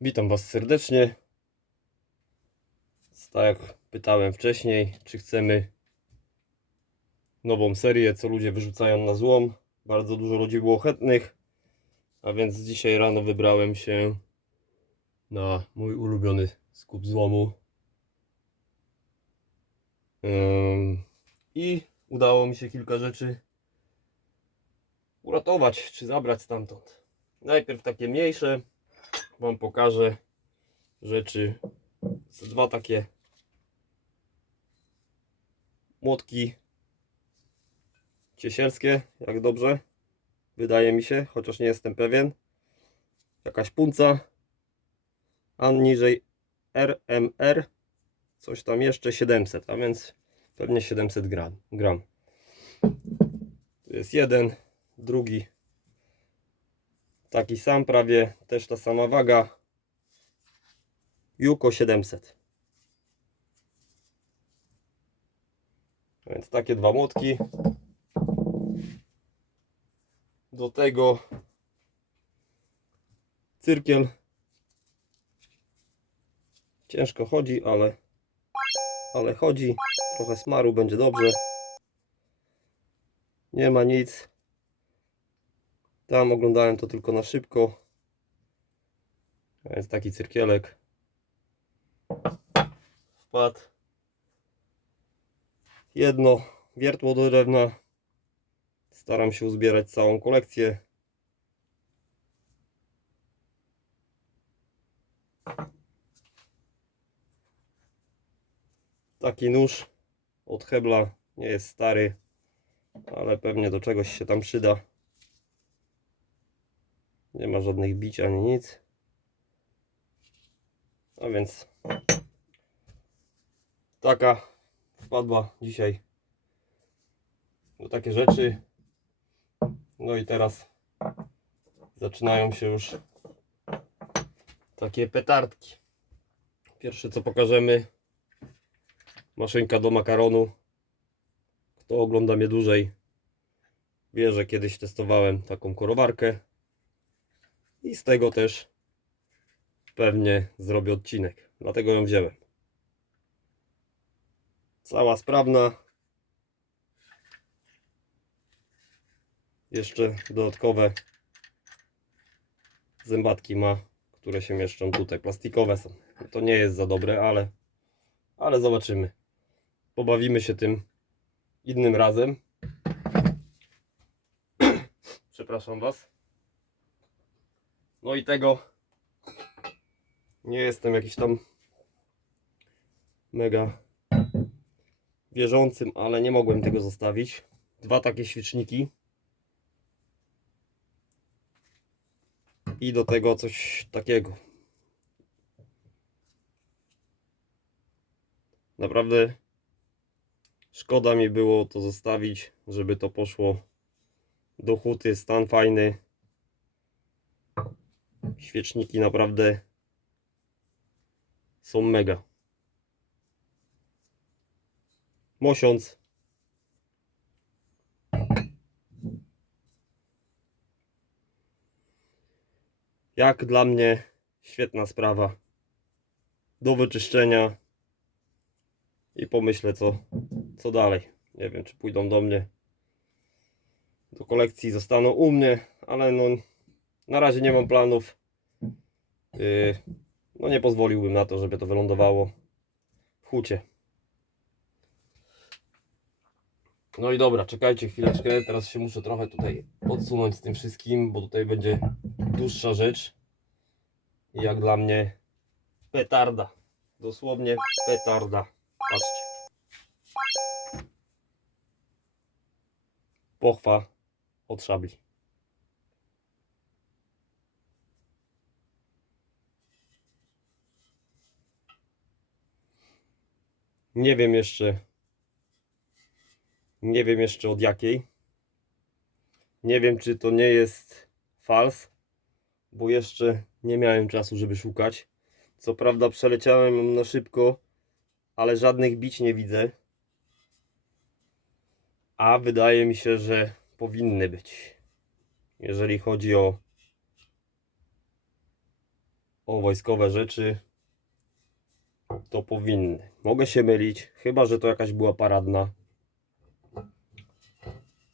Witam Was serdecznie. Tak jak pytałem wcześniej, czy chcemy nową serię, co ludzie wyrzucają na złom. Bardzo dużo ludzi było chętnych, a więc dzisiaj rano wybrałem się na mój ulubiony skup złomu. I udało mi się kilka rzeczy uratować, czy zabrać stamtąd. Najpierw takie mniejsze, Wam pokażę rzeczy. Dwa takie młotki ciesielskie, jak dobrze. Wydaje mi się, chociaż nie jestem pewien. Jakaś punca. A niżej RMR. Coś tam jeszcze 700, a więc pewnie 700 gram. gram. Tu jest jeden, drugi Taki sam prawie, też ta sama waga. Juko 700. A Więc takie dwa młotki. Do tego cyrkiel. Ciężko chodzi, ale, ale chodzi. Trochę smaru będzie dobrze. Nie ma nic. Tam oglądałem to tylko na szybko. Jest taki cyrkielek. Wpadł. Jedno wiertło do drewna. Staram się uzbierać całą kolekcję. Taki nóż od hebla. Nie jest stary, ale pewnie do czegoś się tam przyda. Nie ma żadnych bić ani nic. A więc taka wpadła dzisiaj do takie rzeczy. No i teraz zaczynają się już takie petardki. Pierwsze co pokażemy maszynka do makaronu. Kto ogląda mnie dłużej wie, że kiedyś testowałem taką korowarkę. I z tego też pewnie zrobię odcinek. Dlatego ją wziąłem. Cała sprawna. Jeszcze dodatkowe zębatki ma, które się mieszczą tutaj. Plastikowe są. To nie jest za dobre, ale, ale zobaczymy. Pobawimy się tym innym razem. Przepraszam Was. No i tego nie jestem jakiś tam mega wierzącym, ale nie mogłem tego zostawić. Dwa takie świeczniki. I do tego coś takiego. Naprawdę szkoda mi było to zostawić, żeby to poszło do huty. Stan fajny. Świeczniki naprawdę są mega. Mosiąc. Jak dla mnie świetna sprawa. Do wyczyszczenia. I pomyślę co, co dalej. Nie wiem czy pójdą do mnie. Do kolekcji zostaną u mnie, ale no na razie nie mam planów. No nie pozwoliłbym na to, żeby to wylądowało w hucie. No i dobra, czekajcie chwileczkę. Teraz się muszę trochę tutaj odsunąć z tym wszystkim, bo tutaj będzie dłuższa rzecz. Jak dla mnie petarda. Dosłownie petarda. Patrzcie. Pochwa od szabli. Nie wiem jeszcze. Nie wiem jeszcze od jakiej. Nie wiem, czy to nie jest fals, bo jeszcze nie miałem czasu, żeby szukać. Co prawda, przeleciałem na szybko, ale żadnych bić nie widzę. A wydaje mi się, że powinny być. Jeżeli chodzi o, o wojskowe rzeczy, to powinny. Mogę się mylić, chyba że to jakaś była paradna.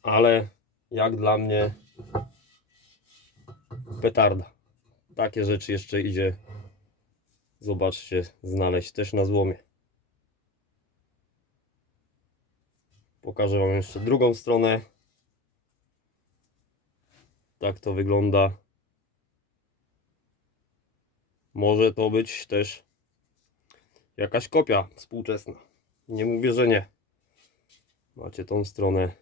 Ale jak dla mnie petarda. Takie rzeczy jeszcze idzie, zobaczcie, znaleźć też na złomie. Pokażę Wam jeszcze drugą stronę. Tak to wygląda. Może to być też jakaś kopia współczesna. Nie mówię, że nie. Macie tą stronę.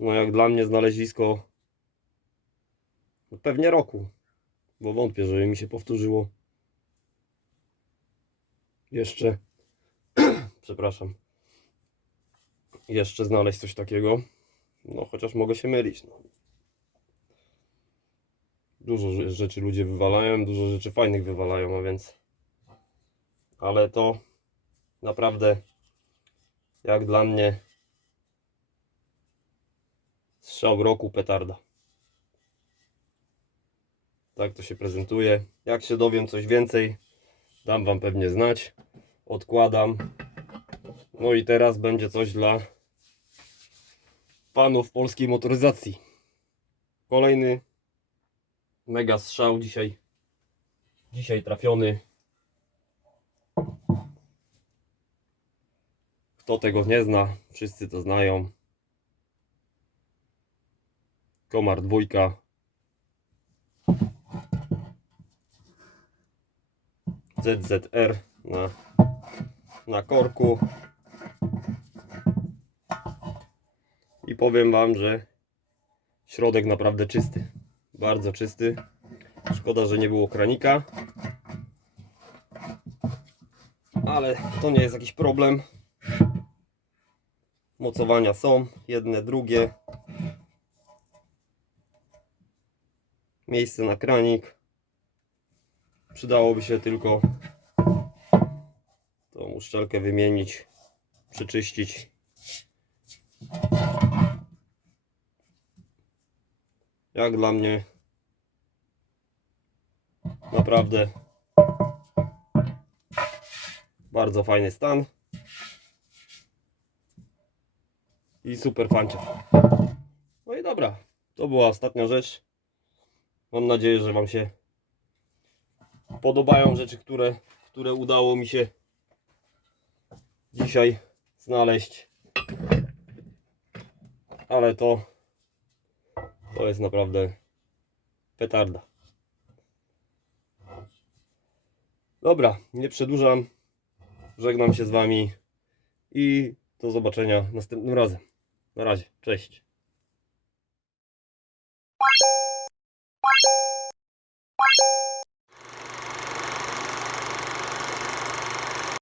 No jak dla mnie znalezisko no pewnie roku, bo wątpię, żeby mi się powtórzyło. Jeszcze, przepraszam, jeszcze znaleźć coś takiego. No chociaż mogę się mylić. No. Dużo rze- rzeczy ludzie wywalają, dużo rzeczy fajnych wywalają, a więc. Ale to naprawdę jak dla mnie strzał roku petarda. Tak to się prezentuje. Jak się dowiem coś więcej, dam Wam pewnie znać. Odkładam. No i teraz będzie coś dla panów polskiej motoryzacji. Kolejny mega strzał dzisiaj. Dzisiaj trafiony. Kto tego nie zna, wszyscy to znają. Komar dwójka. ZZR na, na korku. I powiem Wam, że środek naprawdę czysty. Bardzo czysty. Szkoda, że nie było kranika. Ale to nie jest jakiś problem. Mocowania są, jedne, drugie. Miejsce na kranik. Przydałoby się tylko tą uszczelkę wymienić, przeczyścić. Jak dla mnie naprawdę bardzo fajny stan i super fancia. No i dobra, to była ostatnia rzecz. Mam nadzieję, że Wam się podobają rzeczy, które, które udało mi się dzisiaj znaleźć. Ale to to jest naprawdę petarda. Dobra, nie przedłużam. Żegnam się z Wami i do zobaczenia następnym razem. Na razie, cześć.